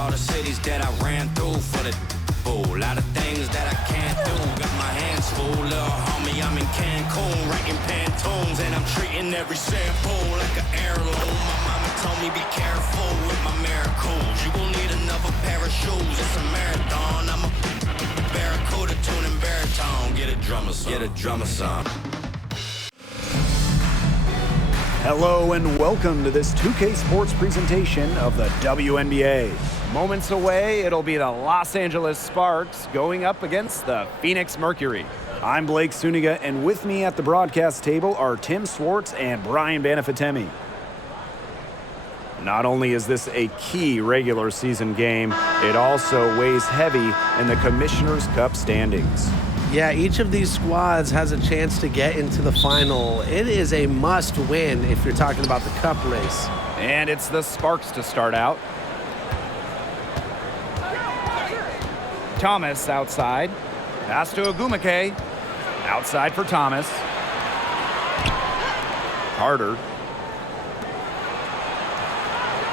all the cities that I ran through for the fool. A lot of things that I can't do. Got my hands full, little homie. I'm in Cancun, writing Pantones, and I'm treating every sample like an heirloom. My mama told me be careful with my miracles. You gon' need another pair of shoes. It's a marathon. I'm a barracuda tuning baritone. Get a drummer song. Get a drummer song. Hello and welcome to this 2K Sports presentation of the WNBA. Moments away, it'll be the Los Angeles Sparks going up against the Phoenix Mercury. I'm Blake Suniga, and with me at the broadcast table are Tim Swartz and Brian Banafitemi. Not only is this a key regular season game, it also weighs heavy in the Commissioner's Cup standings. Yeah, each of these squads has a chance to get into the final. It is a must-win if you're talking about the cup race. And it's the Sparks to start out. Thomas outside. Pass to Ogumake. Outside for Thomas. Carter.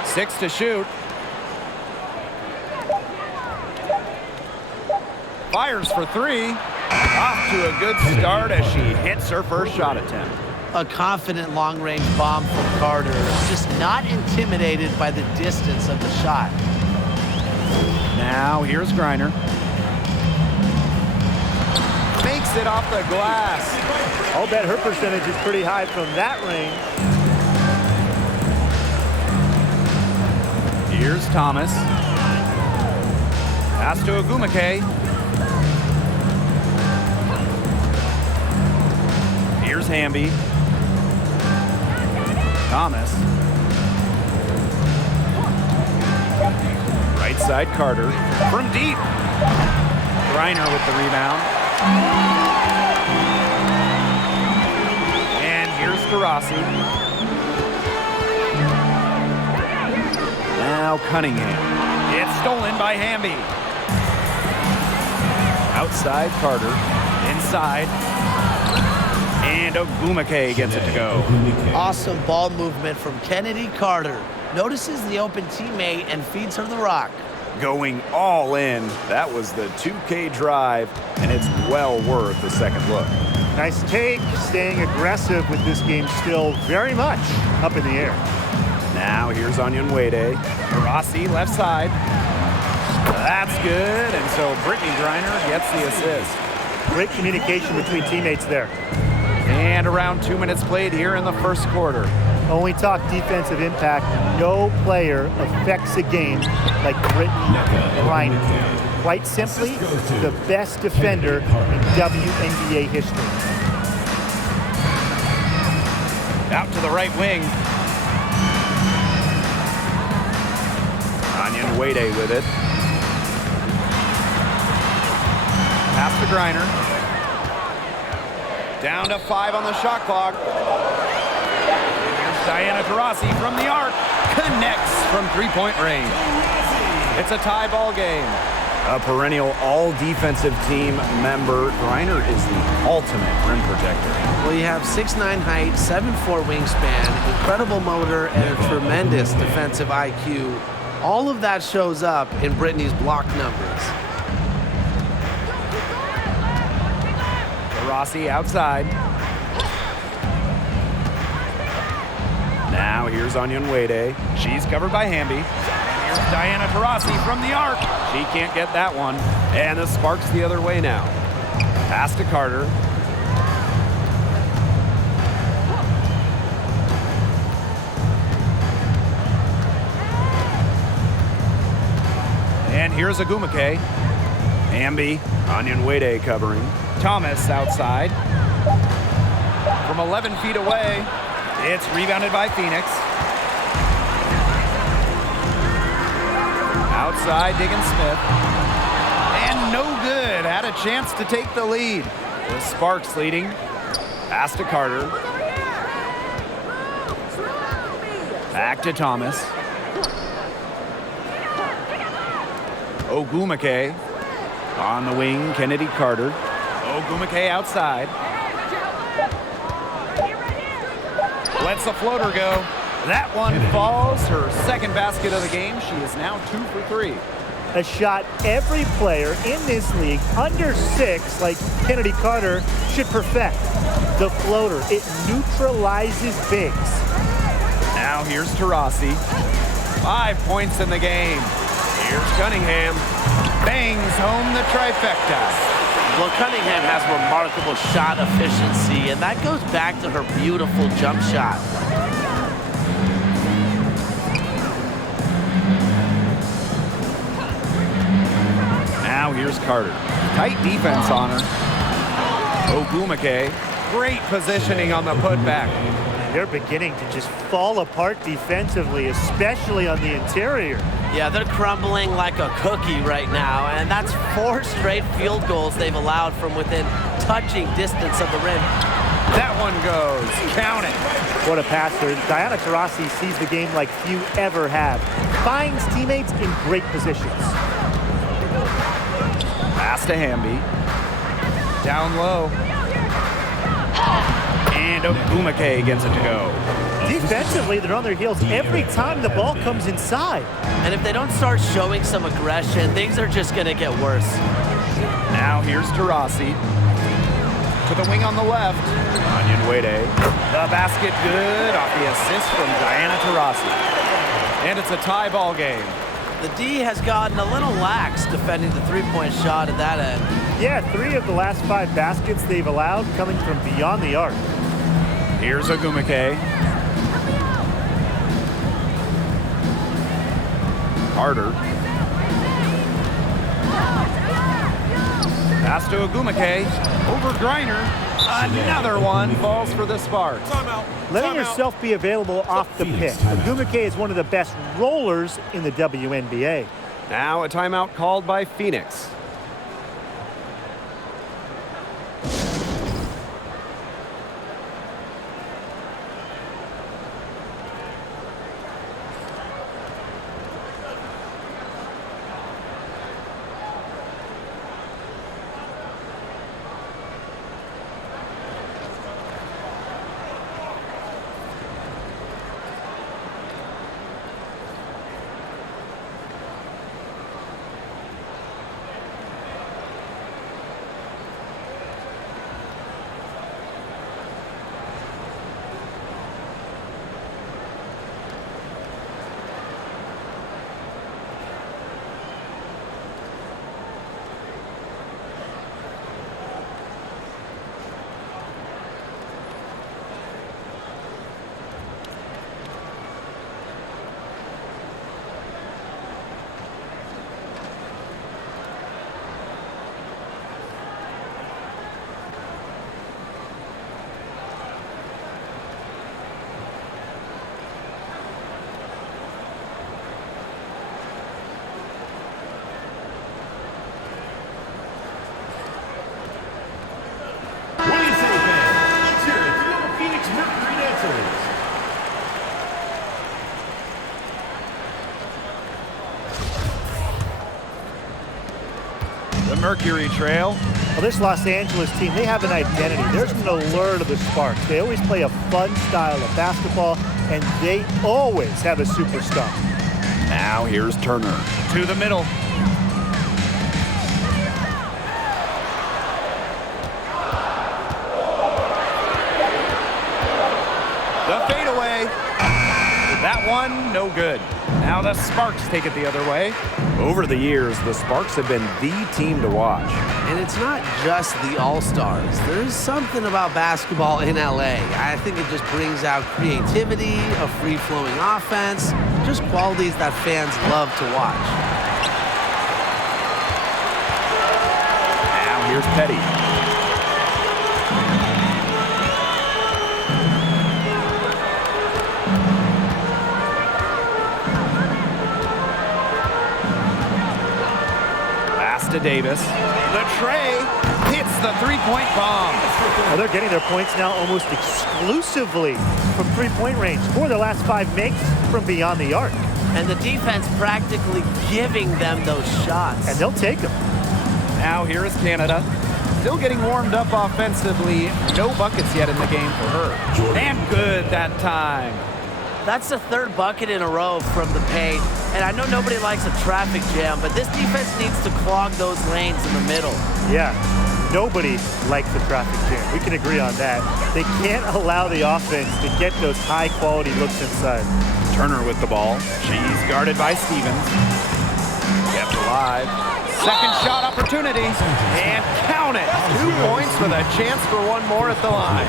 6 to shoot. Fires for 3. Off to a good start as she hits her first shot attempt. A confident long-range bomb from Carter. Just not intimidated by the distance of the shot. Now here's Griner. Makes it off the glass. I'll bet her percentage is pretty high from that range. Here's Thomas. Pass to Ogumake. Here's Hamby. Thomas. Right side Carter. From deep. Griner with the rebound. And here's Taurasi. Now Cunningham. It's stolen by Hamby. Outside Carter. Inside. And Ogumake gets it to go. Awesome ball movement from Kennedy Carter. Notices the open teammate and feeds her the rock. Going all in. That was the 2K drive, and it's well worth a second look. Nice take, staying aggressive with this game still very much up in the air. Now here's Onyenwere. Taurasi left side. That's good, and so Brittany Griner gets the assist. Great communication between teammates there. And around 2 minutes played here in the first quarter. When we talk defensive impact, no player affects a game like Brittany Griner. Quite simply, the best defender in WNBA history. Out to the right wing. Onyenwere with it. Pass to Griner. Down to 5 on the shot clock. Here's Diana Taurasi from the arc. Connects from three-point range. It's a tie ball game. A perennial all-defensive team member, Griner is the ultimate rim protector. Well, you have 6'9" height, 7'4" wingspan, incredible motor, and a tremendous defensive IQ. All of that shows up in Brittany's block numbers. Taurasi outside. Now here's Onyenwere. She's covered by Hamby. Here's Diana Taurasi from the arc. She can't get that one. And the Sparks the other way now. Pass to Carter. And here's Ogumake. Hamby, Onyenwere covering. Thomas outside. From 11 feet away, it's rebounded by Phoenix. Outside, Diggin Smith. And no good. Had a chance to take the lead. The Sparks leading. Pass to Carter. Back to Thomas. Ogumake. On the wing, Kennedy Carter. Ogumake outside. Lets the floater go. That one falls. Her second basket of the game. She is now 2 for 3. A shot every player in this league under 6, like Kennedy Carter, should perfect. The floater, it neutralizes bigs. Now here's Taurasi. 5 points in the game. Here's Cunningham. Bangs home the trifecta. Well, Cunningham has remarkable shot efficiency, and that goes back to her beautiful jump shot. Now here's Carter. Tight defense on her. Ogumake. Great positioning on the putback. They're beginning to just fall apart defensively, especially on the interior. Yeah, they're crumbling like a cookie right now, and that's 4 straight field goals they've allowed from within touching distance of the rim. That one goes. Count it. What a passer. Diana Taurasi sees the game like few ever have. Finds teammates in great positions. Pass to Hamby. Down low. And Ogumake gets it to go. Defensively, they're on their heels every time the ball comes inside. And if they don't start showing some aggression, things are just going to get worse. Now here's Taurasi. To the wing on the left. Onion Wade. The basket good off the assist from Diana Taurasi. And it's a tie ball game. The D has gotten a little lax defending the three-point shot at that end. Yeah, 3 of the last 5 baskets they've allowed coming from beyond the arc. Here's Ogumake. Carter. Pass to Ogumake. Over Griner. Another one falls for the Sparks. Letting yourself be available off the pick. Ogumake is one of the best rollers in the WNBA. Now a timeout called by Phoenix. The Mercury trail. Well, this Los Angeles team, they have an identity. There's an allure to the Sparks. They always play a fun style of basketball, and they always have a superstar. Now here's Turner. To the middle. The fadeaway. That one, no good. Now the Sparks take it the other way. Over the years, the Sparks have been the team to watch. And it's not just the All-Stars. There's something about basketball in LA. I think it just brings out creativity, a free-flowing offense, just qualities that fans love to watch. Now here's Petty. To Davis. The tray hits the three-point bomb. Well, they're getting their points now almost exclusively from three-point range. 4 of their last 5 makes from beyond the arc. And the defense practically giving them those shots. And they'll take them. Now here is Canada. Still getting warmed up offensively. No buckets yet in the game for her. And good that time. That's the third bucket in a row from the paint. And I know nobody likes a traffic jam, but this defense needs to clog those lanes in the middle. Yeah, nobody likes the traffic jam. We can agree on that. They can't allow the offense to get those high-quality looks inside. Turner with the ball. She's guarded by Stevens. Kept alive. Second shot opportunity. And count it. 2 points with a chance for one more at the line.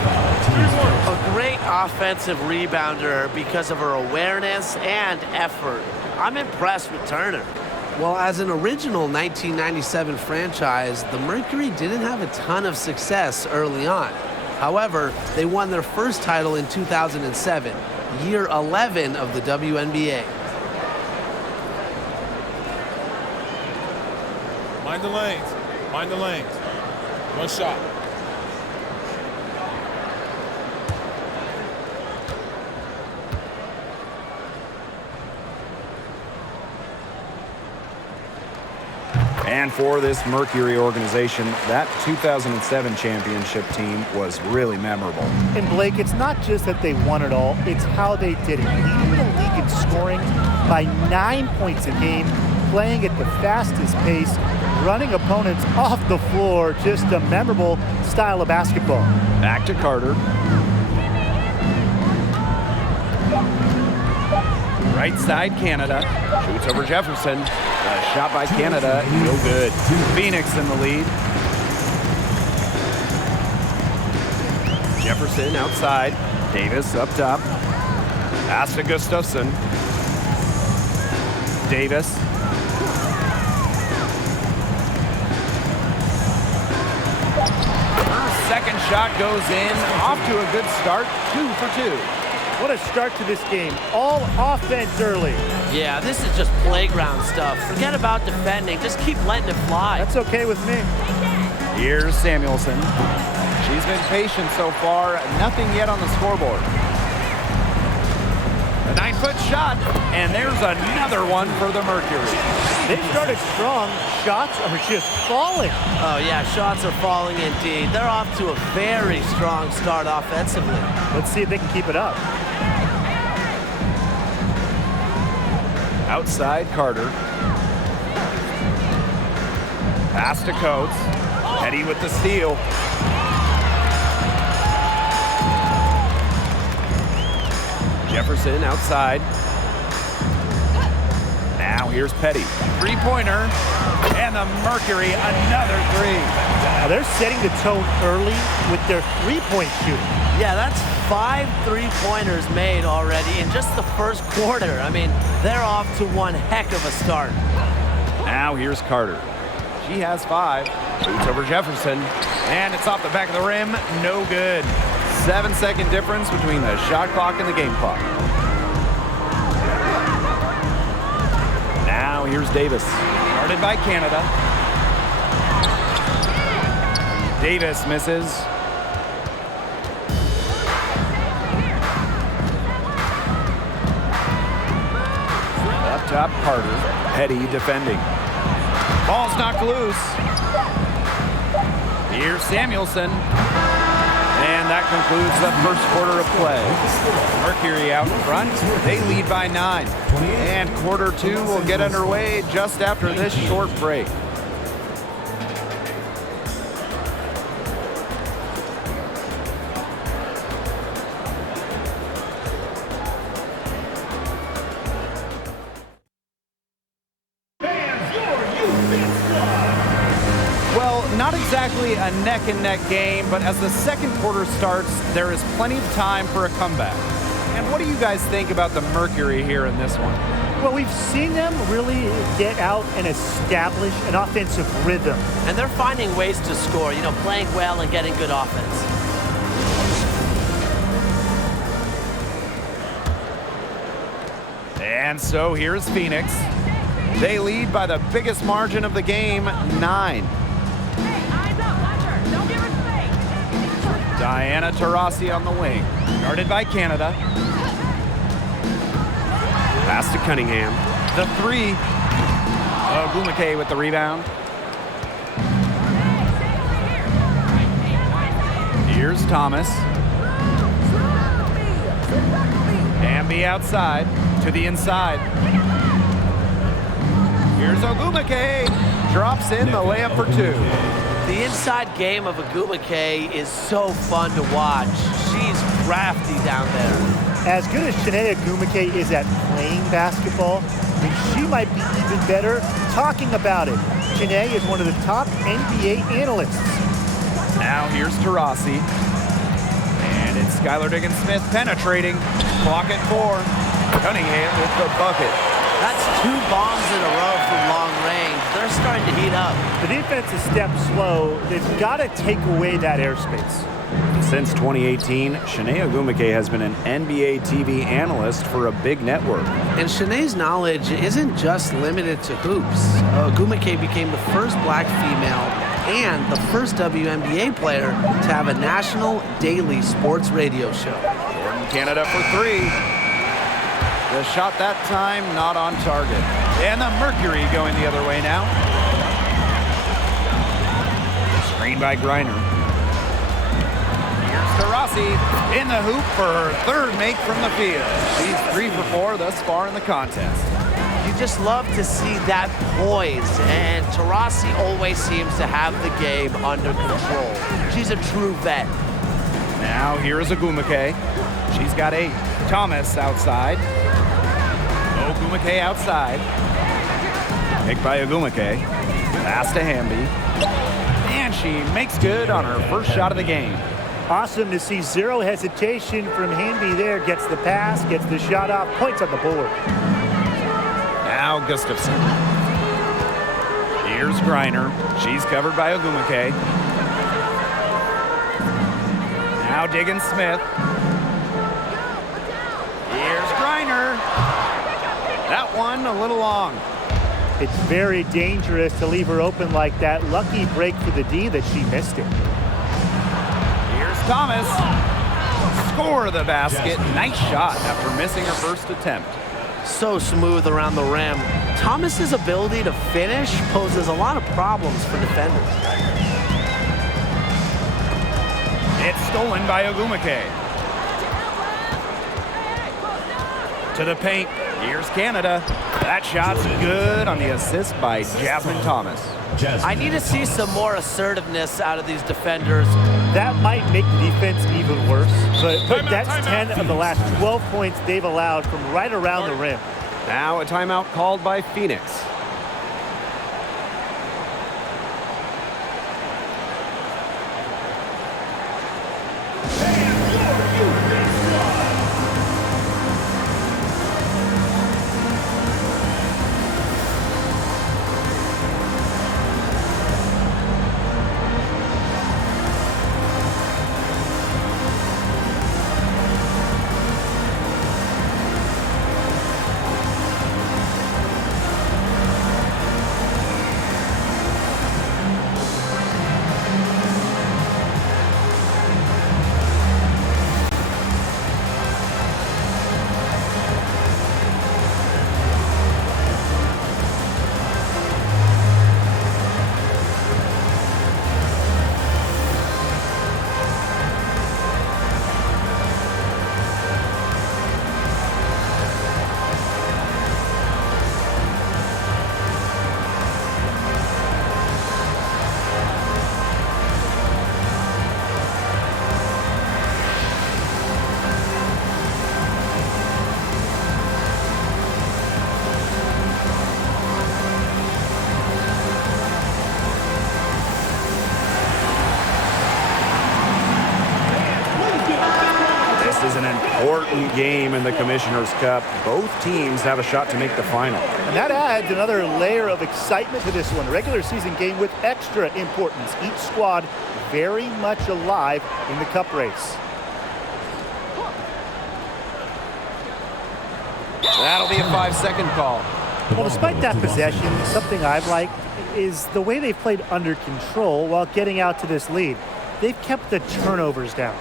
A great offensive rebounder because of her awareness and effort. I'm impressed with Turner. Well, as an original 1997 franchise, the Mercury didn't have a ton of success early on. However, they won their first title in 2007, year 11 of the WNBA. Mind the lanes. Mind the lanes. One shot. And for this Mercury organization, that 2007 championship team was really memorable. And Blake, it's not just that they won it all, it's how they did it. Leading the league in scoring by 9 points a game, playing at the fastest pace, running opponents off the floor, just a memorable style of basketball. Back to Carter. Right side, Canada. Shoots over Jefferson. A shot by Canada, no good. Phoenix in the lead. Jefferson outside. Davis up top. Pass to Gustafson. Davis. Second shot goes in. Off to a good start. 2 for 2. What a start to this game. All offense early. Yeah, this is just playground stuff. Forget about defending. Just keep letting it fly. That's okay with me. Here's Samuelson. She's been patient so far. Nothing yet on the scoreboard. A 9-foot shot, and there's another one for the Mercury. They've started strong. Shots are just falling. Oh, yeah, shots are falling indeed. They're off to a very strong start offensively. Let's see if they can keep it up. Outside, Carter. Pass to Coates. Petty with the steal. Jefferson outside. Now here's Petty. Three-pointer. And the Mercury, another three. Now they're setting the tone early with their three-point shooting. Yeah, that's 5 3-pointers made already in just the first quarter. I mean, they're off to one heck of a start. Now here's Carter. She has 5. Shoots over Jefferson. And it's off the back of the rim. No good. 7-second difference between the shot clock and the game clock. Now here's Davis. Guarded by Canada. Davis misses. Up top, Carter. Petty defending. Ball's knocked loose. Here's Samuelson. And that concludes the first quarter of play. Mercury out in front. They lead by 9. And quarter 2 will get underway just after this short break. Not exactly a neck-and-neck game, but as the second quarter starts, there is plenty of time for a comeback. And what do you guys think about the Mercury here in this one? Well, we've seen them really get out and establish an offensive rhythm. And they're finding ways to score, you know, playing well and getting good offense. And so here's Phoenix. They lead by the biggest margin of the game, 9. Diana Taurasi on the wing, guarded by Canada. Pass to Cunningham. The 3. Gumake with the rebound. Here's Thomas. Hamby Hamby outside to the inside. Here's Ogumake. Drops in the layup for two. The inside game of Ogumake is so fun to watch. She's crafty down there. As good as Shanae Ogumake is at playing basketball, I mean, she might be even better talking about it. Shanae is one of the top NBA analysts. Now here's Taurasi. And it's Skylar Diggins-Smith penetrating. Clock at 4. Cunningham with the bucket. That's 2 bombs in a row from long range. They're starting to heat up. The defense is stepped slow. They've got to take away that airspace. Since 2018, Shanae Ogumake has been an NBA TV analyst for a big network. And Shanae's knowledge isn't just limited to hoops. Ogumake became the first black female and the first WNBA player to have a national daily sports radio show. Jordan Canada for 3. The shot that time not on target. And the Mercury going the other way now. Screen by Griner. Here's Taurasi in the hoop for her 3rd make from the field. She's 3 for 4 thus far in the contest. You just love to see that poise, and Taurasi always seems to have the game under control. She's a true vet. Now here is Ogumake. She's got 8. Thomas outside. Ogumake outside. Picked by Ogumake. Pass to Hamby. And she makes good on her first shot of the game. Awesome to see 0 hesitation from Hamby there. Gets the pass, gets the shot off, points on the board. Now Gustafson. Here's Griner. She's covered by Ogumake. Now Diggins-Smith. Here's Griner. That one a little long. It's very dangerous to leave her open like that. Lucky break for the D that she missed it. Here's Thomas. Score the basket. Nice shot after missing her first attempt. So smooth around the rim. Thomas's ability to finish poses a lot of problems for defenders. It's stolen by Ogumake. To the paint. Here's Canada. That shot's good on the assist by Jasmine Thomas. I need to see some more assertiveness out of these defenders. That might make the defense even worse, but that's 10 of the last 12 points they've allowed from right around the rim. Now a timeout called by Phoenix. This is an important game in the Commissioner's Cup. Both teams have a shot to make the final. And that adds another layer of excitement to this one. Regular season game with extra importance. Each squad very much alive in the cup race. That'll be a 5-second call. Well, despite that possession, something I've liked is the way they've played under control while getting out to this lead. They've kept the turnovers down.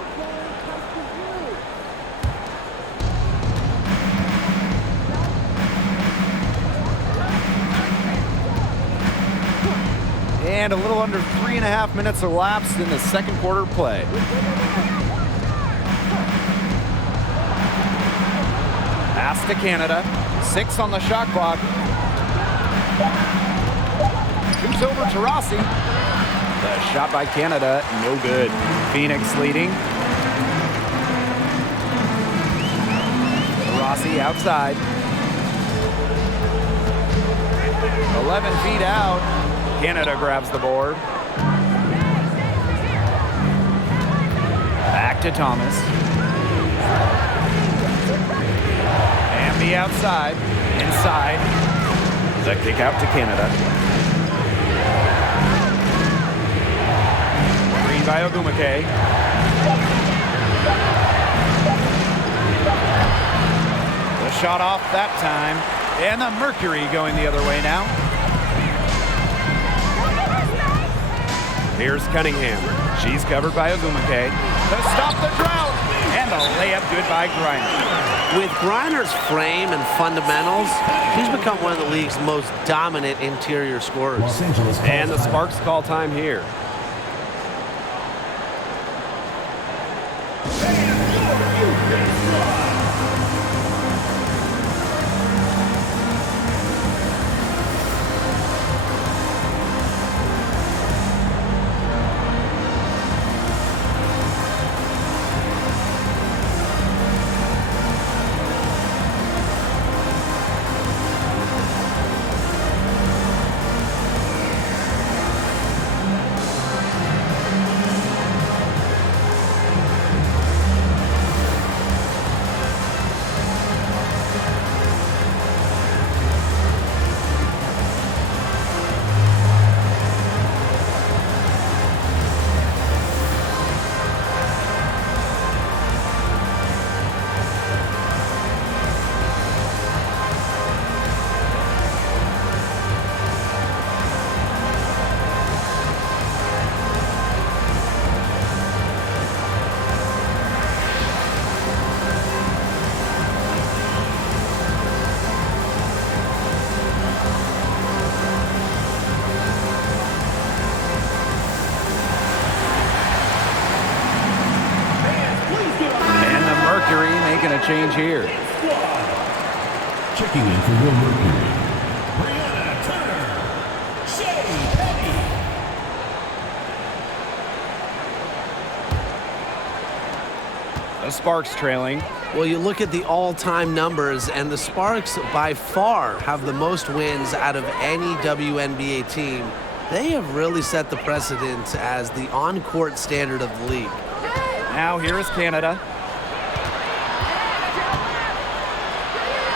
And a little under 3.5 minutes elapsed in the second quarter play. Pass to Canada. 6 on the shot clock. Shoots over to Rossi. The shot by Canada, no good. Phoenix leading. Rossi outside. 11 feet out. Canada grabs the board. Back to Thomas. And the outside. Inside. The kick out to Canada. Green by Ogumake. The shot off that time. And the Mercury going the other way now. Here's Cunningham. She's covered by Ogumake. To stop the drought. And the layup good by Griner. With Griner's frame and fundamentals, he's become one of the league's most dominant interior scorers. And the Sparks call time here. Making a change here. Checking in for your Mercury, Brianna Turner, Shea Petty. The Sparks trailing. Well, you look at the all-time numbers, and the Sparks by far have the most wins out of any WNBA team. They have really set the precedent as the on-court standard of the league. Now here is Canada.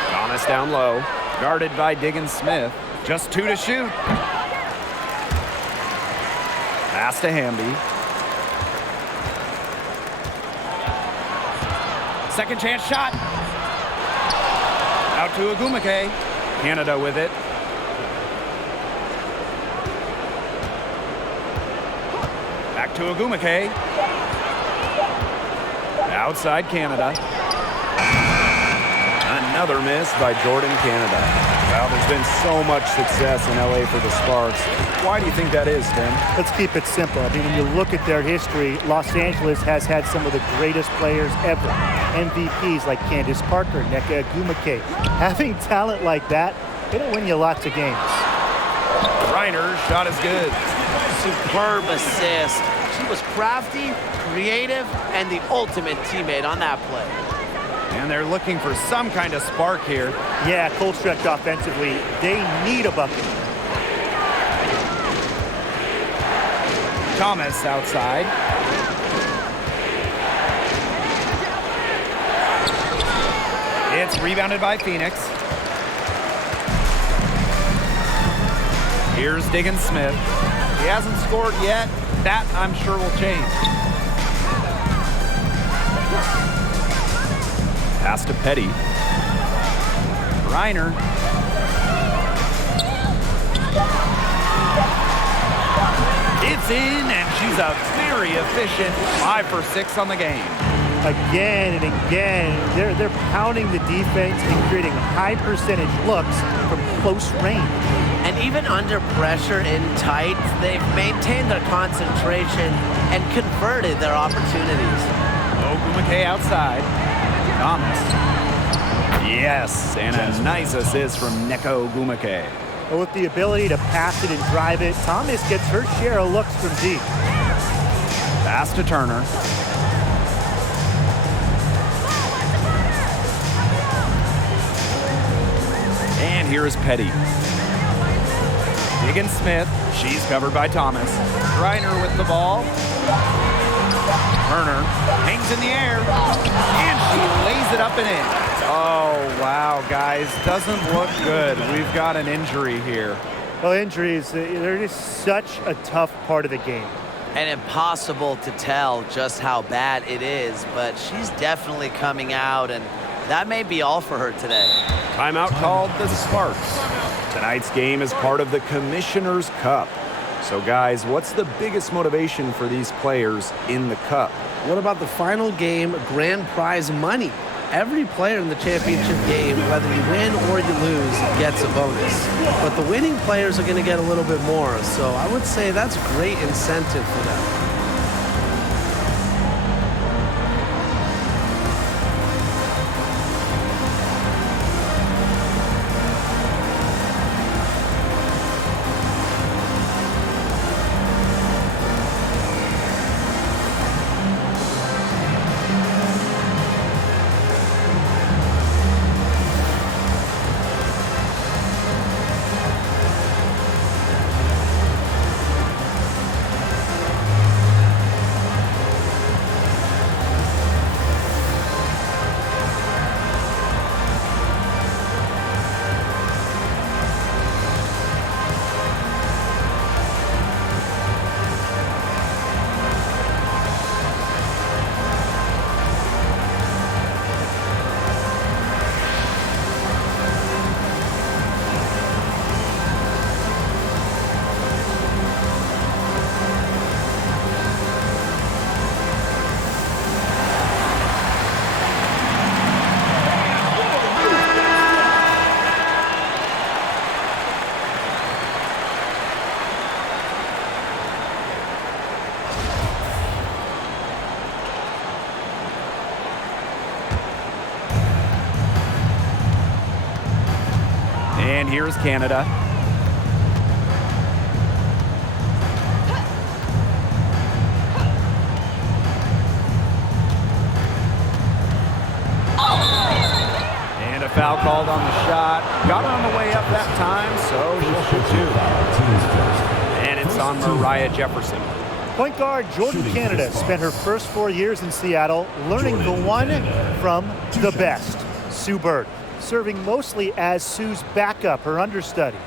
Thomas down low, guarded by Diggins-Smith. Just 2 to shoot. Pass to Hamby. Second chance shot. Out to Ogumake. Canada with it. Back to Ogumake. Outside Canada. Another miss by Jordan Canada. Well, there's been so much success in LA for the Sparks. Why do you think that is, Tim? Let's keep it simple. I mean, when you look at their history, Los Angeles has had some of the greatest players ever. MVPs like Candace Parker, Nneka Ogumake. Having talent like that, it'll win you lots of games. Reiner's shot is good. Superb assist. She was crafty, creative, and the ultimate teammate on that play. And they're looking for some kind of spark here. Yeah, cold stretch offensively. They need a bucket. Thomas outside. It's rebounded by Phoenix. Here's Diggins-Smith. He hasn't scored yet. That, I'm sure, will change. Pass to Petty. Reiner. It's in, and she's a very efficient 5 for 6 on the game. Again and again, they're pounding the defense and creating high percentage looks from close range. And even under pressure in tight, they've maintained their concentration and converted their opportunities. Ogumake outside. Thomas. Yes, and a nice assist from Neko Gumake. But with the ability to pass it and drive it, Thomas gets her share of looks from deep. Pass to Turner. And here is Petty. Higgins Smith. She's covered by Thomas. Reiner with the ball. Turner hangs in the air. And she lays it up and in. Oh, wow, guys. Doesn't look good. We've got an injury here. Well, injuries, they're just such a tough part of the game. And impossible to tell just how bad it is, but she's definitely coming out, and that may be all for her today. Timeout called the Sparks. Tonight's game is part of the Commissioner's Cup. So, guys, what's the biggest motivation for these players in the Cup? What about the final game, grand prize money? Every player in the championship game, whether you win or you lose, gets a bonus. But the winning players are going to get a little bit more, so I would say that's great incentive for them. And here's Canada. And a foul called on the shot. Got on the way up that time, so she'll shoot two. And it's on Mariah Jefferson. Point guard Jordan Canada spent her first 4 years in Seattle learning the one from the best, Sue Bird, serving mostly as Sue's backup, her understudy.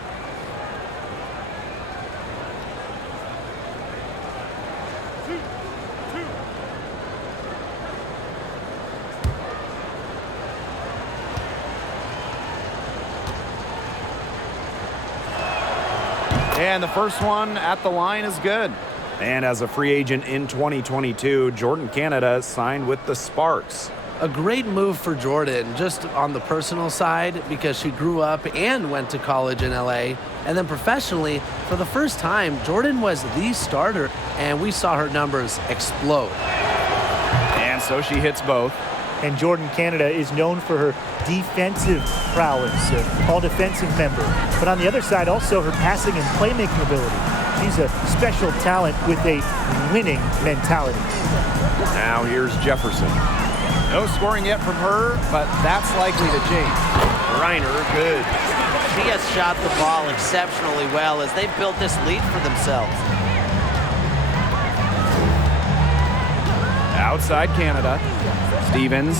And the first one at the line is good. And as a free agent in 2022, Jordan Canada signed with the Sparks. A great move for Jordan, just on the personal side, because she grew up and went to college in LA. And then professionally, for the first time, Jordan was the starter, and we saw her numbers explode. And so she hits both. And Jordan Canada is known for her defensive prowess, all-defensive member. But on the other side, also her passing and playmaking ability. She's a special talent with a winning mentality. Now here's Jefferson. No scoring yet from her, but that's likely to change. Reiner, good. She has shot the ball exceptionally well as they've built this lead for themselves. Outside Canada. Stevens.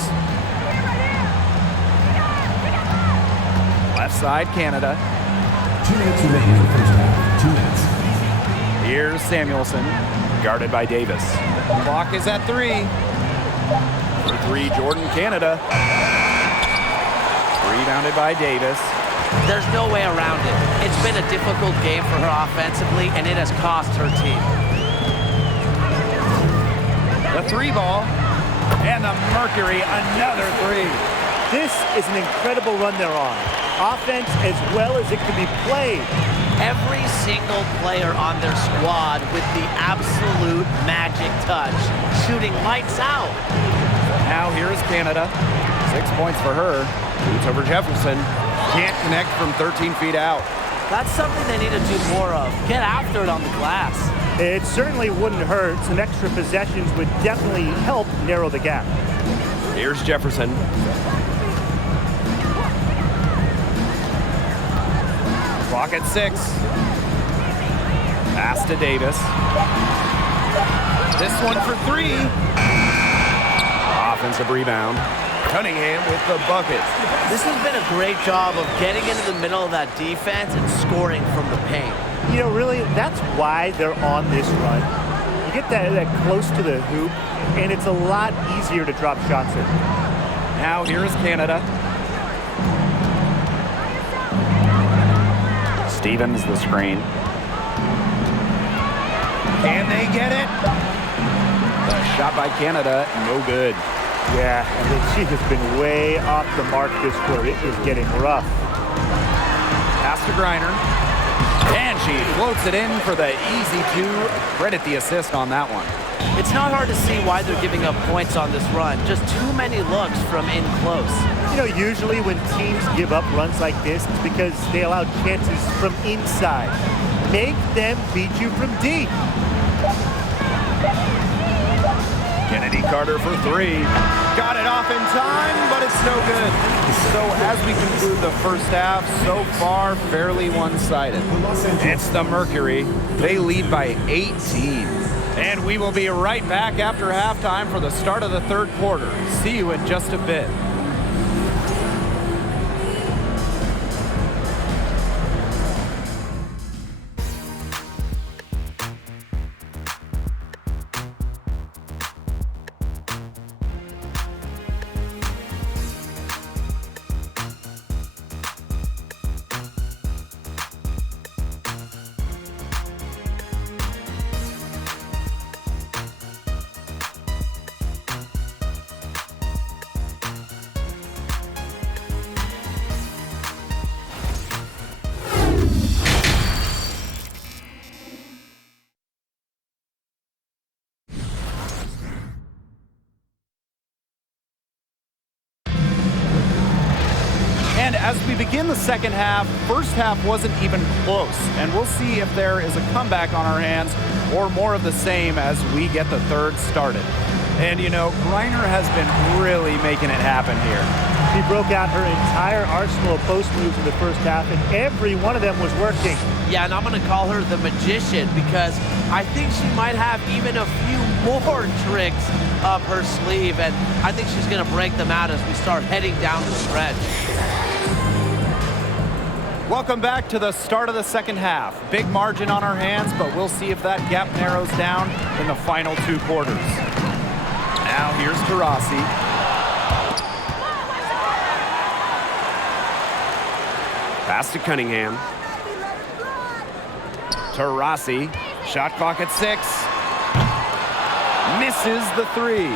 Left side Canada. 2 minutes remaining in the first half. 2 minutes. Here's Samuelson, guarded by Davis. Clock is at 3. For 3, Jordan Canada. Rebounded by Davis. There's no way around it. It's been a difficult game for her offensively, and it has cost her team. The 3 ball. And the Mercury, another 3. This is an incredible run they're on. Offense as well as it can be played. Every single player on their squad with the absolute magic touch, shooting lights out. Now here is Canada. 6 points for her. Boots over Jefferson. Can't connect from 13 feet out. That's something they need to do more of. Get after it on the glass. It certainly wouldn't hurt. Some extra possessions would definitely help narrow the gap. Here's Jefferson. Clock at 6. Pass to Davis. This one for 3. Offensive rebound. Cunningham with the bucket. This has been a great job of getting into the middle of that defense and scoring from the paint. You know, really, that's why they're on this run. You get that close to the hoop, and it's a lot easier to drop shots in. Now here's Canada. Stevens the screen. Can they get it? The shot by Canada, no good. Yeah, I mean, she has been way off the mark this quarter. It is getting rough. Pass to Griner. And she floats it in for the easy 2. Credit the assist on that one. It's not hard to see why they're giving up points on this run. Just too many looks from in close. You know, usually when teams give up runs like this, it's because they allow chances from inside. Make them beat you from deep. Kennedy Carter for 3. Got it off in time, but it's no good. So as we conclude the first half, so far fairly one-sided. It's the Mercury. They lead by 18. And we will be right back after halftime for the start of the third quarter. See you in just a bit. And as we begin the second half, first half wasn't even close. And we'll see if there is a comeback on our hands or more of the same as we get the third started. And you know, Griner has been really making it happen here. She broke out her entire arsenal of post moves in the first half, and every one of them was working. Yeah, and I'm going to call her the magician because I think she might have even a few more tricks up her sleeve, and I think she's going to break them out as we start heading down the stretch. Welcome back to the start of the second half. Big margin on our hands, but we'll see if that gap narrows down in the final 2 quarters. Now here's Taurasi. Pass to Cunningham. Taurasi, shot clock at 6. Misses the 3.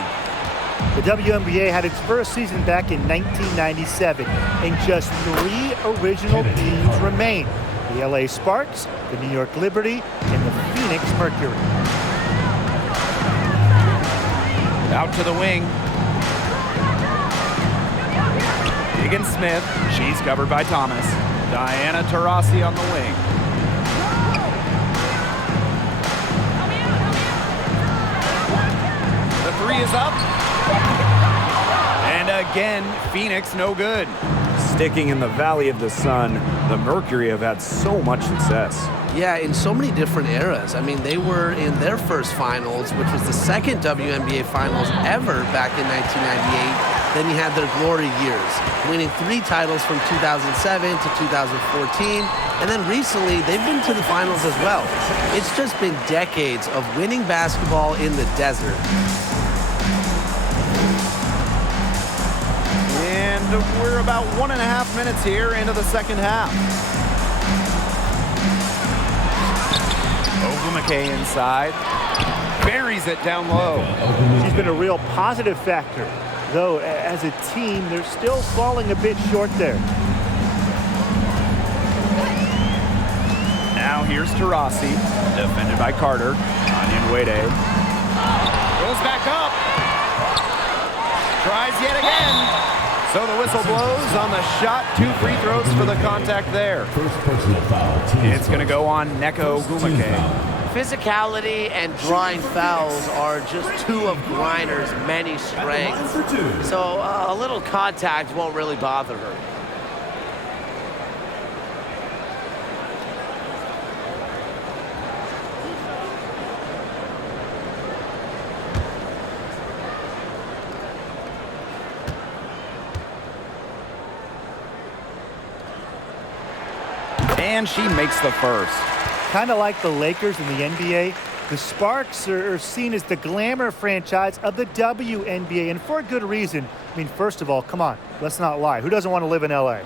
The WNBA had its first season back in 1997, and just 3 original teams remain: the LA Sparks, the New York Liberty, and the Phoenix Mercury. Out to the wing. Higgins-Smith, she's covered by Thomas. Diana Taurasi on the wing. The 3 is up. And again, Phoenix no good. Sticking in the Valley of the Sun, the Mercury have had so much success. Yeah, in so many different eras. I mean, they were in their first finals, which was the second WNBA finals ever back in 1998. Then you had their glory years, winning 3 titles from 2007 to 2014. And then recently, they've been to the finals as well. It's just been decades of winning basketball in the desert. And we're about 1.5 minutes here into the second half. Ogwumike inside. Buries it down low. She's been a real positive factor, though as a team, they're still falling a bit short there. Now here's Taurasi, defended by Carter. Onion Wade. Goes back up. Tries yet again. So the whistle blows on the shot. 2 free throws for the contact there. First personal foul. Team It's going to go on Neko First team Gumake. foul. Physicality and drawing fouls are just two of Griner's many Line strengths. for 2. So a little contact won't really bother her. And she makes the first. Kind of like the Lakers in the NBA, the Sparks are seen as the glamour franchise of the WNBA, and for a good reason. I mean, first of all, come on, let's not lie. Who doesn't want to live in LA?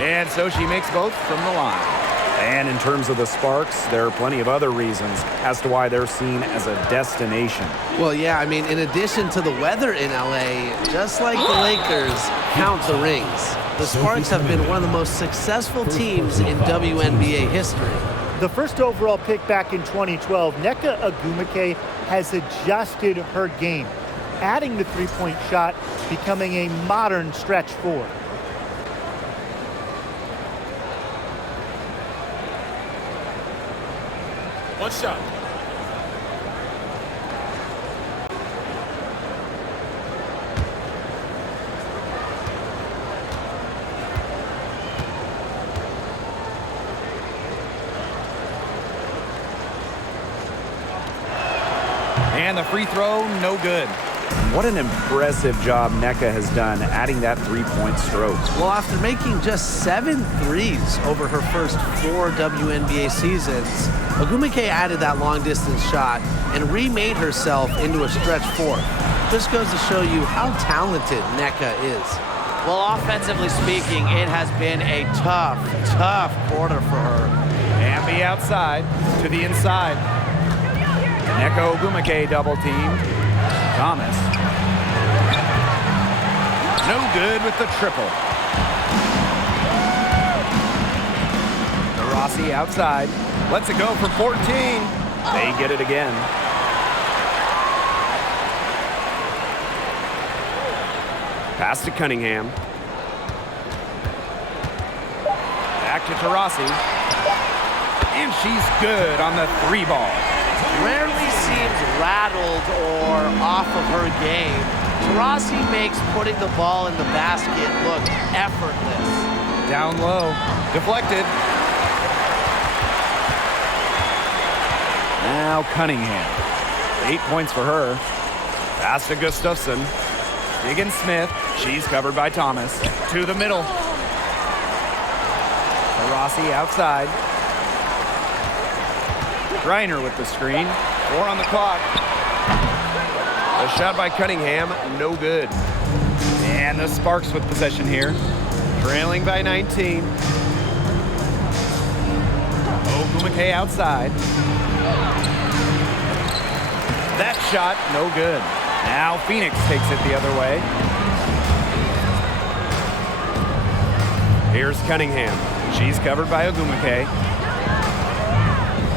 And so she makes both from the line. And in terms of the Sparks, there are plenty of other reasons as to why they're seen as a destination. Well, yeah, I mean, in addition to the weather in LA, just like the Lakers, count the rings. The Sparks have been one of the most successful teams in WNBA history. The first overall pick back in 2012, Nneka Ogwumike has adjusted her game, adding the three-point shot, becoming a modern stretch four. One shot. And the free throw, no good. What an impressive job Nneka has done adding that three-point stroke. Well, after making just 7 threes over her first 4 WNBA seasons, Ogwumike added that long-distance shot and remade herself into a stretch four. Just goes to show you how talented Nneka is. Well, offensively speaking, it has been a tough quarter for her. And the outside to the inside. Nneka Ogwumike double team. Thomas. No good with the triple. Rossi outside. Lets it go for 14. They get it again. Pass to Cunningham. Back to Tarasi. And she's good on the 3 ball. Rarely seems rattled or off of her game. Tarasi makes putting the ball in the basket look effortless. Down low. Deflected. Now Cunningham. 8 points for her. Pass to Gustafson. Diggins Smith. She's covered by Thomas. To the middle. Rossi outside. Griner with the screen. 4 on the clock. A shot by Cunningham, no good. And the Sparks with possession here. Trailing by 19. Ogwumike outside. That shot, no good. Now Phoenix takes it the other way. Here's Cunningham. She's covered by Ogwumike.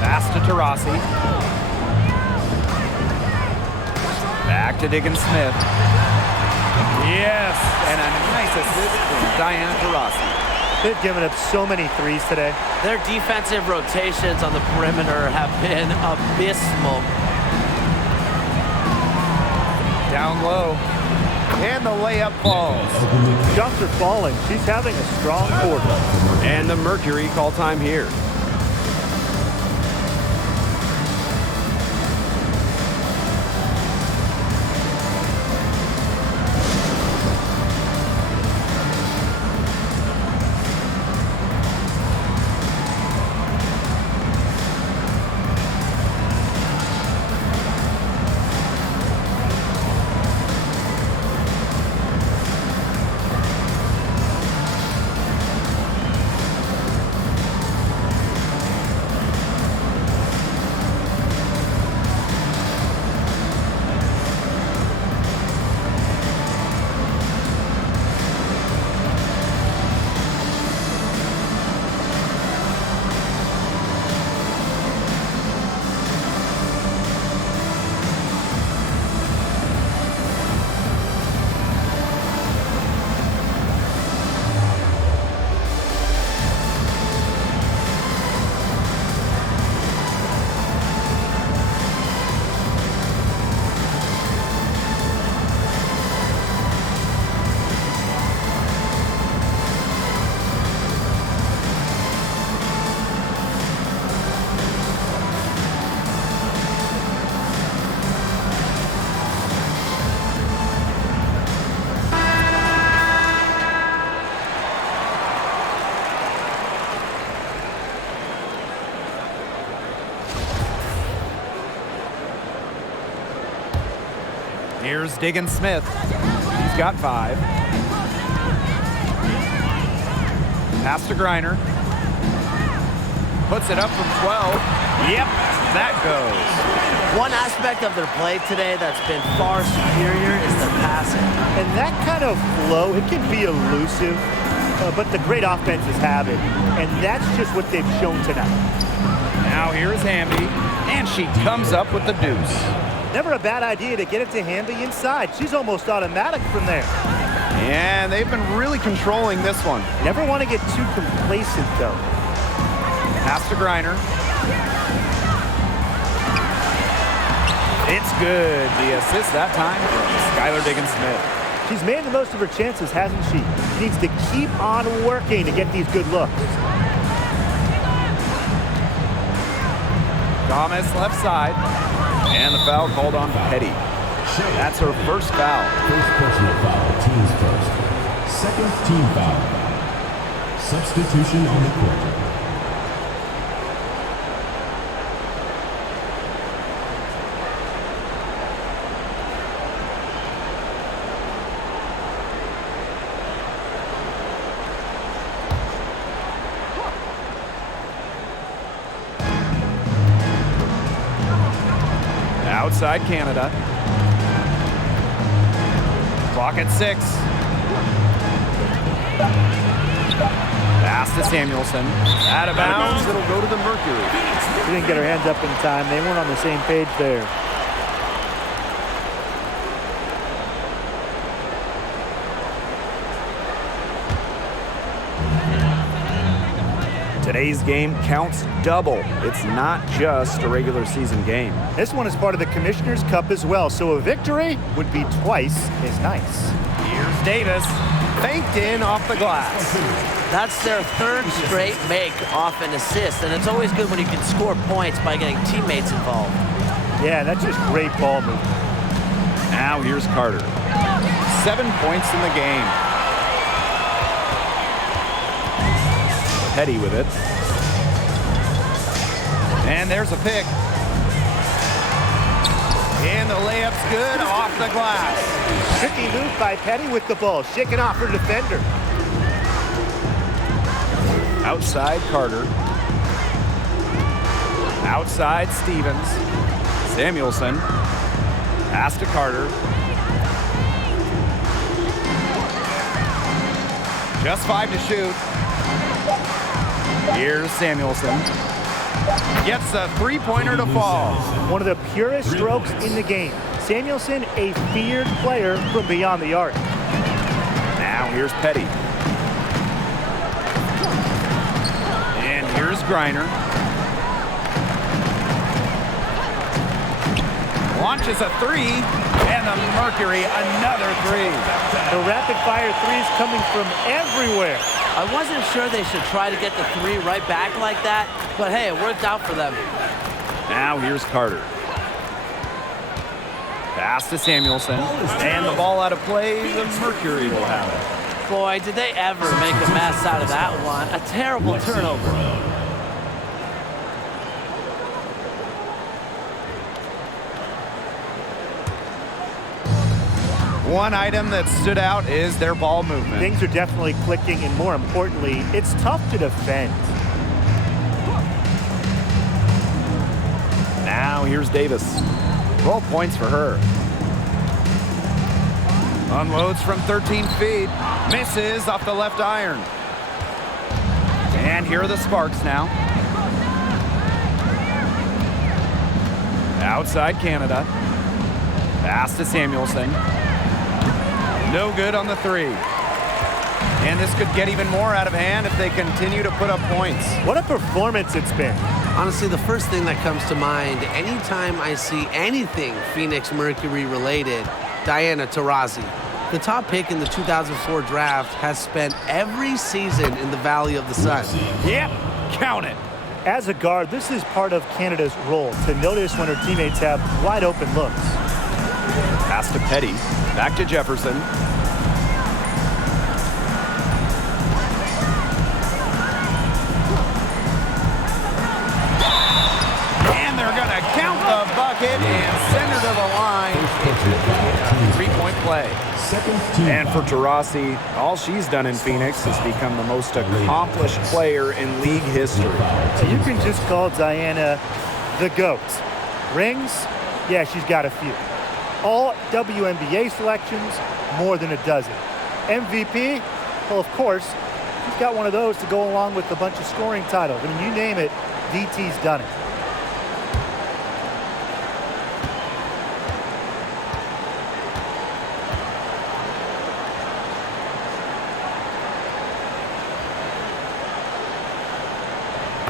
Pass to Tarasi. Back to Diggins Smith. Yes, and a nice assist from Diana Taurasi. They've given up so many threes today. Their defensive rotations on the perimeter have been abysmal. Down low. And the layup falls. Shots are falling. She's having a strong quarter. And the Mercury call time here. Here's Diggin Smith. He's got 5. Pass to Griner. Puts it up from 12. Yep, that goes. One aspect of their play today that's been far superior is their passing. And that kind of flow, it can be elusive, but the great offenses have it. And that's just what they've shown tonight. Now here's Hamby, and she comes up with the deuce. Never a bad idea to get it to Hamby inside. She's almost automatic from there. And they've been really controlling this one. Never want to get too complacent, though. Pass to Griner. It's good. The assist that time from Skylar Diggins-Smith. She's made the most of her chances, hasn't she? She needs to keep on working to get these good looks. Thomas left side. And the foul called on Petty. That's her first foul. First personal foul, team's first. Second team foul. Substitution on the court. Outside Canada. Clock at 6. Pass to Samuelson. Out of bounds. It'll go to the Mercury. She didn't get her hands up in time. They weren't on the same page there. Today's game counts double. It's not just a regular season game. This one is part of the Commissioner's Cup as well, so a victory would be twice as nice. Here's Davis. Faked in off the glass. That's their third straight make off an assist, and it's always good when you can score points by getting teammates involved. Yeah, that's just great ball movement. Now here's Carter. 7 points in the game. Petty with it. And there's a pick. And the layup's good off the glass. Tricky move by Petty with the ball, shaking off her defender. Outside Carter. Outside Stevens. Samuelson. Pass to Carter. Just 5 to shoot. Here's Samuelson. Gets a three-pointer to fall. One of the purest strokes in the game. Samuelson, a feared player from beyond the arc. Now here's Petty. And here's Griner. Launches a 3, and the Mercury another 3. The rapid-fire threes coming from everywhere. I wasn't sure they should try to get the 3 right back like that, but hey, it worked out for them. Now here's Carter. Pass to Samuelson, and the ball out of play, the Mercury will have it. Boy, did they ever make a mess out of that one. A terrible turnover. One item that stood out is their ball movement. Things are definitely clicking, and more importantly, it's tough to defend. Now here's Davis. 12 points for her. Unloads from 13 feet. Misses off the left iron. And here are the Sparks now. Outside Canada. Pass to Samuelson. No good on the 3. And this could get even more out of hand if they continue to put up points. What a performance it's been. Honestly, the first thing that comes to mind anytime I see anything Phoenix Mercury related, Diana Taurasi. The top pick in the 2004 draft has spent every season in the Valley of the Sun. Yep, count it. As a guard, this is part of Canada's role, to notice when her teammates have wide open looks. Pass to Petty. Back to Jefferson. And they're going to count the bucket and send her to the line. play. Second team And for foul. Taurasi, all she's done in Phoenix is become the most accomplished player in league history. You can just call Diana the GOAT. Rings? Yeah, she's got a few. All WNBA selections, more than a dozen. MVP? Well, of course, she's got one of those to go along with a bunch of scoring titles. I mean, you name it, DT's done it.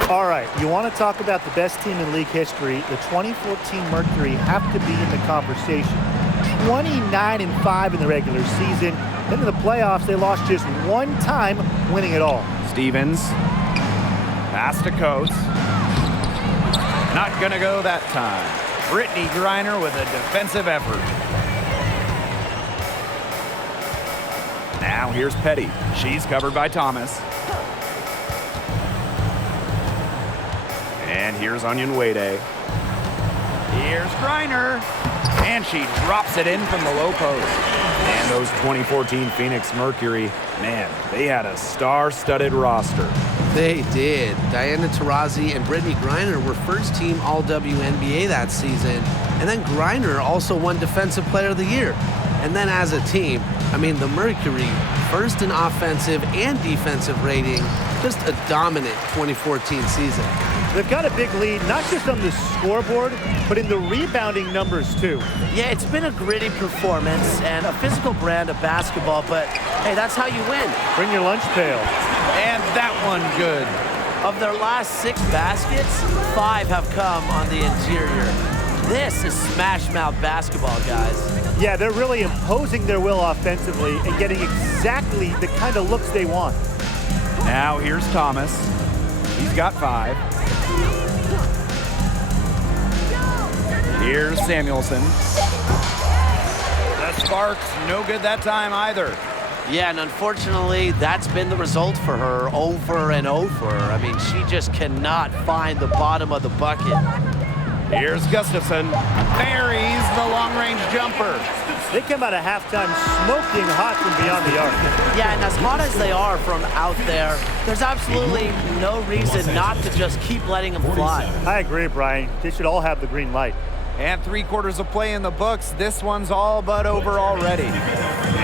All right, you want to talk about the best team in league history. The 2014 Mercury have to be in the conversation. 29-5 in the regular season. Then in the playoffs, they lost just one time, winning it all. Stevens, pass to Coates. Not gonna go that time. Brittany Griner with a defensive effort. Now here's Petty. She's covered by Thomas. And here's Onion Wade. Here's Griner. And she drops it in from the low post. And those 2014 Phoenix Mercury, man, they had a star-studded roster. They did. Diana Taurasi and Brittany Griner were first-team All-WNBA that season. And then Griner also won Defensive Player of the Year. And then as a team, I mean, the Mercury, first in offensive and defensive rating, just a dominant 2014 season. They've got a big lead, not just on the scoreboard, but in the rebounding numbers, too. Yeah, it's been a gritty performance and a physical brand of basketball, but hey, that's how you win. Bring your lunch pail. And that one good. Of their last 6 baskets, 5 have come on the interior. This is smash-mouth basketball, guys. Yeah, they're really imposing their will offensively and getting exactly the kind of looks they want. Now here's Thomas. He's got 5. Here's Samuelson. The Sparks, no good that time either. Yeah, and unfortunately, that's been the result for her over and over. I mean, she just cannot find the bottom of the bucket. Here's Gustafson. Buries the long-range jumper. They come out of halftime smoking hot from beyond the arc. Yeah, and as hot as they are from out there, there's absolutely no reason not to just keep letting them fly. I agree, Brian. They should all have the green light. And 3 quarters of play in the books. This one's all but over already.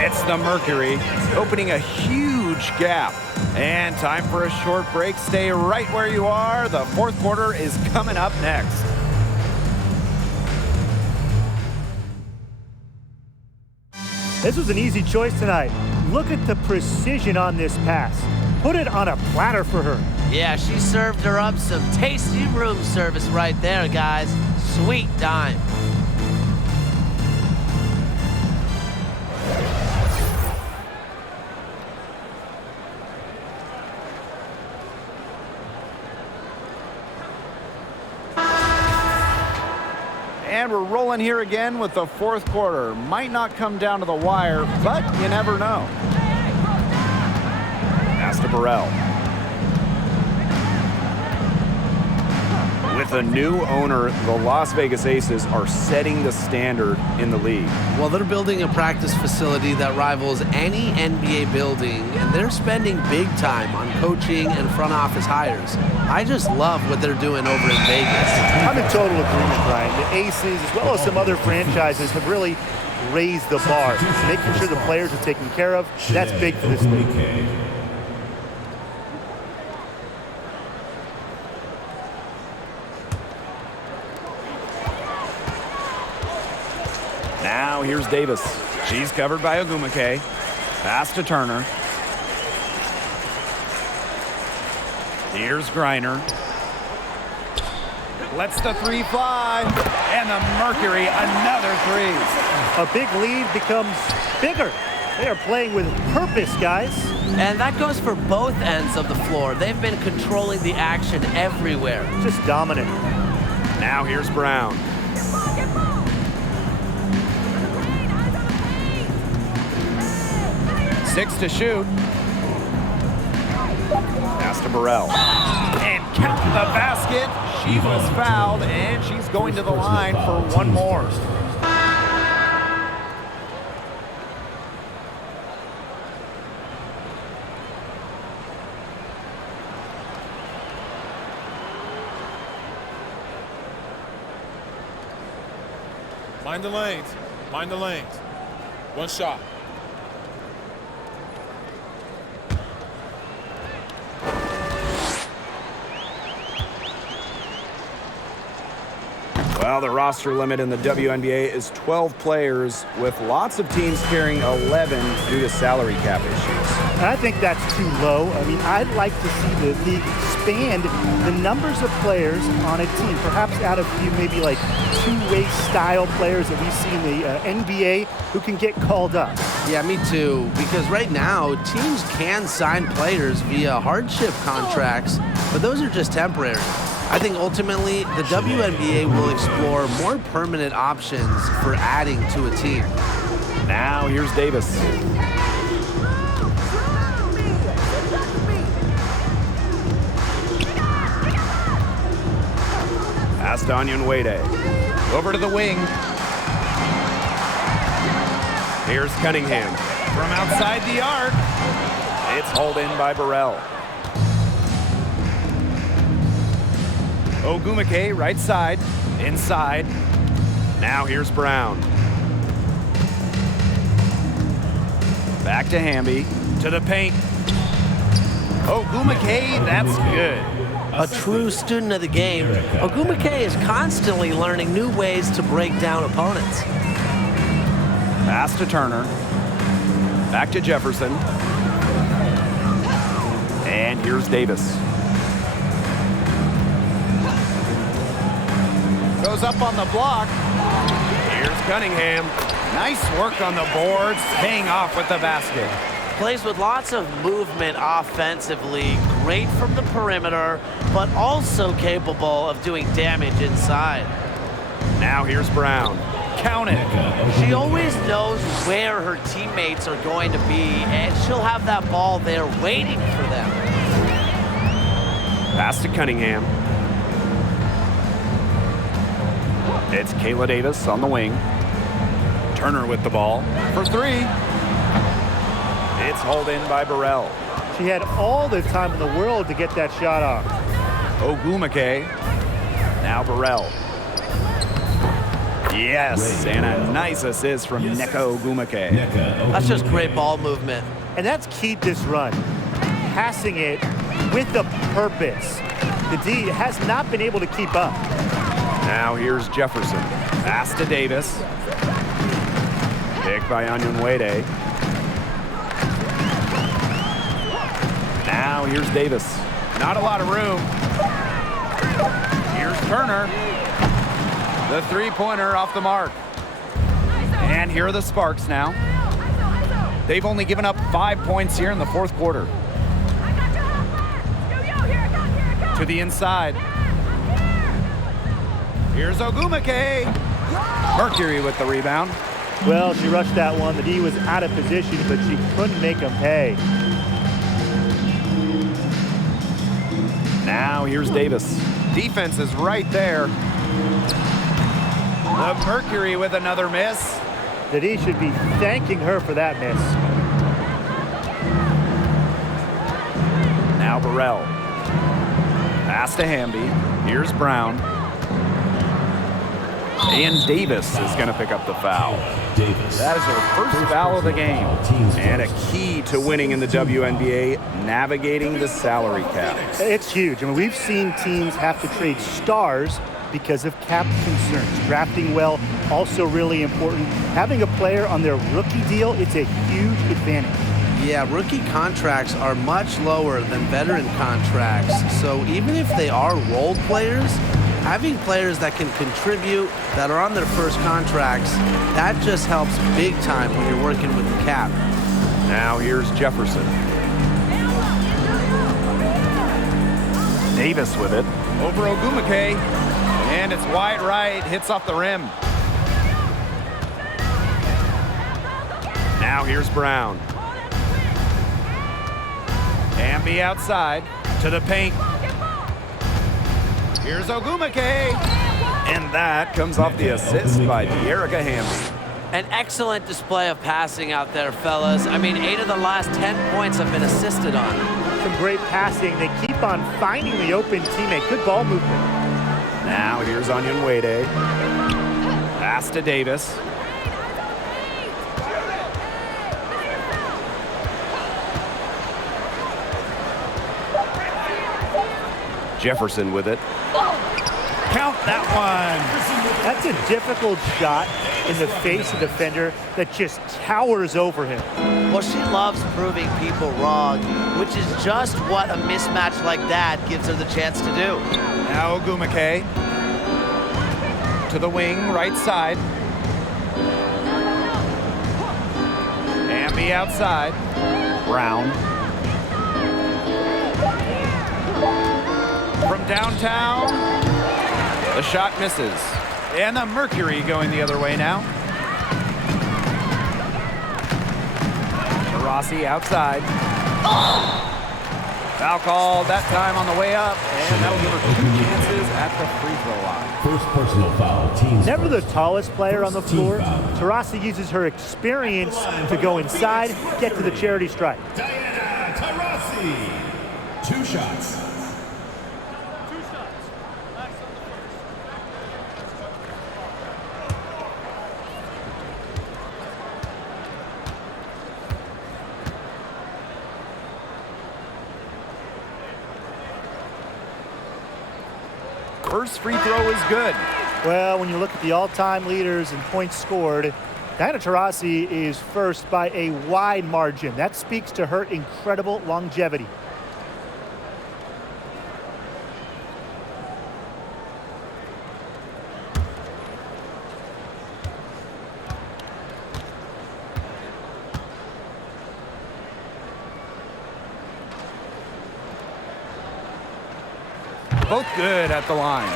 It's the Mercury, opening a huge gap. And time for a short break. Stay right where you are. The 4th quarter is coming up next. This was an easy choice tonight. Look at the precision on this pass. Put it on a platter for her. Yeah, she served her up some tasty room service right there, guys. Sweet dime. And we're rolling here again with the 4th quarter. Might not come down to the wire, but you never know. Pass to Burrell. With a new owner, the Las Vegas Aces are setting the standard in the league. Well, they're building a practice facility that rivals any NBA building, and they're spending big time on coaching and front office hires. I just love what they're doing over in Vegas. I'm in total agreement, Brian. The Aces, as well as some other franchises, have really raised the bar. Making sure the players are taken care of, that's big for this league. Now here's Davis. She's covered by Ogumake. Pass to Turner. Here's Griner. Lets the 3 fly. And the Mercury, another 3. A big lead becomes bigger. They are playing with purpose, guys. And that goes for both ends of the floor. They've been controlling the action everywhere. Just dominant. Now here's Brown. Six to shoot. Pass to Burrell. And count the basket. She was fouled, and she's going to the line for one more. Mind the lanes. Mind the lanes. One shot. Well, the roster limit in the WNBA is 12 players, with lots of teams carrying 11 due to salary cap issues. I think that's too low. I mean, I'd like to see the league expand the numbers of players on a team, perhaps add a few maybe like two-way style players that we see in the NBA who can get called up. Yeah, me too, because right now teams can sign players via hardship contracts, but those are just temporary. I think ultimately the WNBA will explore more permanent options for adding to a team. Now here's Davis. Pass to Onyenwere. Over to the wing. Here's Cunningham. From outside the arc. It's hauled in by Burrell. Ogumake, right side, inside. Now here's Brown. Back to Hamby, to the paint. Ogumake, that's good. A true student of the game, Ogumake is constantly learning new ways to break down opponents. Pass to Turner. Back to Jefferson. And here's Davis. Goes up on the block. Here's Cunningham. Nice work on the boards, paying off with the basket. Plays with lots of movement offensively, great from the perimeter, but also capable of doing damage inside. Now here's Brown. Count it. She always knows where her teammates are going to be, and she'll have that ball there waiting for them. Pass to Cunningham. It's Kayla Davis on the wing. Turner with the ball for three. It's hauled in by Burrell. She had all the time in the world to get that shot off. Ogumake. Now Burrell. Yes, and a nice assist from Nneka Ogumake. That's just great ball movement. And that's key to this run. Passing it with a purpose. The D has not been able to keep up. Now here's Jefferson. Pass to Davis. Pick by Onyenwere. Now here's Davis. Not a lot of room. Here's Turner. The three-pointer off the mark. And here are the Sparks now. They've only given up 5 points here in the fourth quarter. To the inside. Here's Ogumake. Mercury with the rebound. Well, she rushed that one. The D was out of position, but she couldn't make them pay. Now here's Davis. Defense is right there. The Mercury with another miss. The D should be thanking her for that miss. Now Burrell. Pass to Hamby. Here's Brown. And Davis is going to pick up the foul. That is her first foul of the game. And a key to winning in the WNBA, navigating the salary cap. It's huge. I mean, we've seen teams have to trade stars because of cap concerns. Drafting well, also really important. Having a player on their rookie deal, it's a huge advantage. Yeah, rookie contracts are much lower than veteran contracts. So even if they are role players, having players that can contribute, that are on their first contracts, that just helps big time when you're working with the cap. Now here's Jefferson. Davis with it. Over Ogumake. And it's wide right, hits off the rim. Now here's Brown. Hamby outside to the paint. Here's Ogumake. And that comes off the assist by De'Erica Hamby. An excellent display of passing out there, fellas. I mean, 8 of the last 10 points have been assisted on. Some great passing. They keep on finding the open teammate. Good ball movement. Now here's Onyenwere. Pass to Davis. Jefferson with it. Count that one. That's a difficult shot in the face of a defender that just towers over him. Well, she loves proving people wrong, which is just what a mismatch like that gives her the chance to do. Now Ogumake. To the wing, right side. Amby outside. Brown. From downtown, the shot misses. And the Mercury going the other way now. Rossi outside. Foul called that time on the way up, and that'll give her 2 chances at the free throw line. First personal foul, teams. Never the first. tallest player on the Team floor, foul. Taurasi uses her experience to go inside, get to the charity stripe. Diana Taurasi. 2 shots. First free throw is good. Well, when you look at the all-time leaders in points scored, Diana Taurasi is first by a wide margin. That speaks to her incredible longevity. Both good at the line.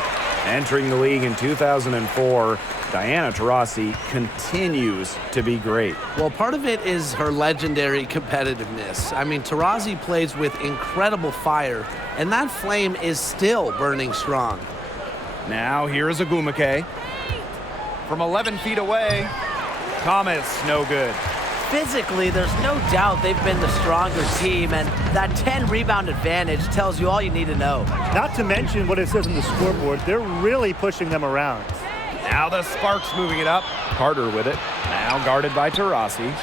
Entering the league in 2004, Diana Taurasi continues to be great. Well, part of it is her legendary competitiveness. I mean, Taurasi plays with incredible fire, and that flame is still burning strong. Now here's Ogumake. From 11 feet away, Thomas, no good. Physically, there's no doubt they've been the stronger team, and that 10 rebound advantage tells you all you need to know. Not to mention what it says on the scoreboard, they're really pushing them around. Now the Sparks moving it up. Carter with it. Now guarded by Taurasi.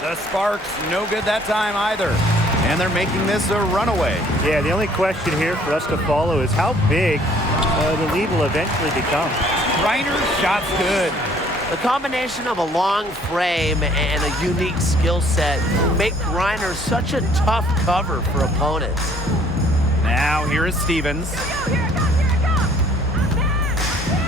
The Sparks, no good that time either. And they're making this a runaway. Yeah, the only question here for us to follow is how big the lead will eventually become. Reiner's shot's good. The combination of a long frame and a unique skill set make Reiner such a tough cover for opponents. Now here is Stevens.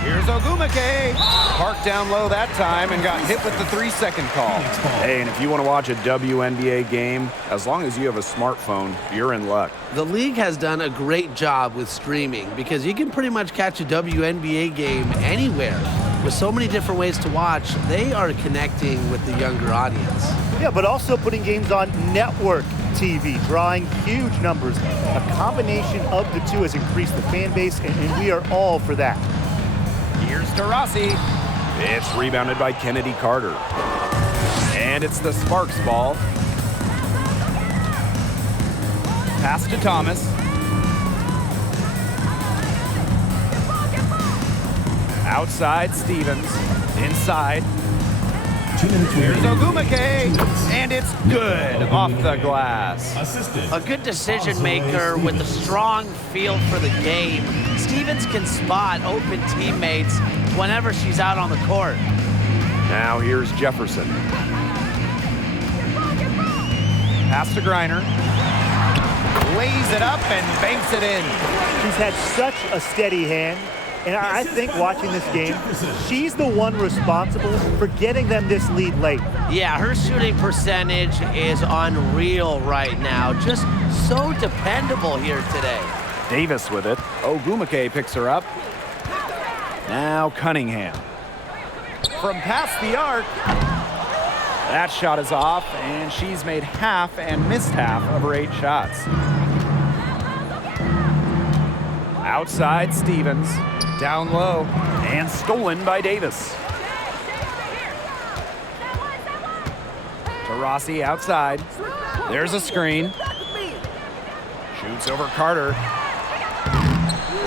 Here's Ogumake. Parked down low that time and got hit with the 3-second call. Hey, and if you want to watch a WNBA game, as long as you have a smartphone, you're in luck. The league has done a great job with streaming because you can pretty much catch a WNBA game anywhere. With so many different ways to watch, they are connecting with the younger audience. Yeah, but also putting games on network TV, drawing huge numbers. A combination of the two has increased the fan base, and we are all for that. Here's Taurasi. It's rebounded by Kennedy Carter. And it's the Sparks ball. Pass to Thomas. Outside, Stevens. Inside. 2 minutes Here's remaining. Ogumake. And it's good off the glass. Assistant. A good decision maker with a strong feel for the game. Stevens can spot open teammates whenever she's out on the court. Now here's Jefferson. Pass to Griner. Lays it up and banks it in. She's had such a steady hand, and I think watching this game, she's the one responsible for getting them this lead late. Yeah, her shooting percentage is unreal right now. Just so dependable here today. Davis with it. Ogumake picks her up. Now Cunningham. From past the arc. That shot is off, and she's made half and missed half of her 8 shots. Outside, Stevens. Down low, and stolen by Davis. Taurasi outside. There's a screen. Shoots over Carter.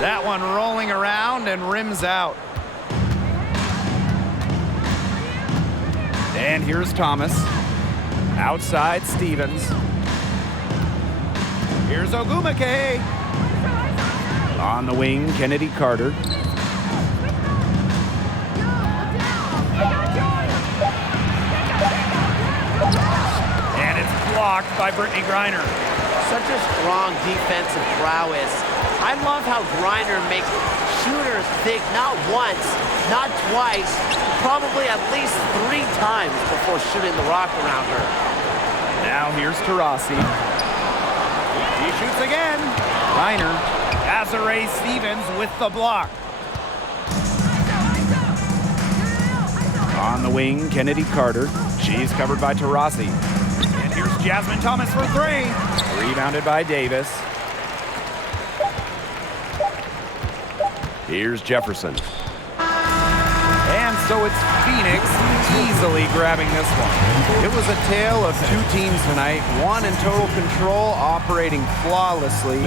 That one rolling around and rims out. And here's Thomas. Outside Stevens. Here's Ogumake. On the wing, Kennedy Carter. And it's blocked by Brittany Griner. Such a strong defensive prowess. I love how Griner makes shooters think not once, not twice, probably at least 3 times before shooting the rock around her. Now here's Taurasi. He shoots again. Griner. Azare Stevens with the block. On the wing, Kennedy Carter. She's covered by Taurasi. And here's Jasmine Thomas for 3. Rebounded by Davis. Here's Jefferson. And so it's Phoenix easily grabbing this one. It was a tale of 2 teams tonight, one in total control, operating flawlessly,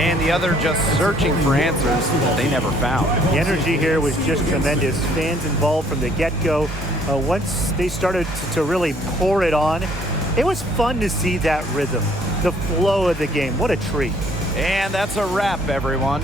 and the other just searching for answers that they never found. The energy here was just tremendous. Fans involved from the get-go. Once they started to really pour it on, it was fun to see that rhythm, the flow of the game. What a treat. And that's a wrap, everyone.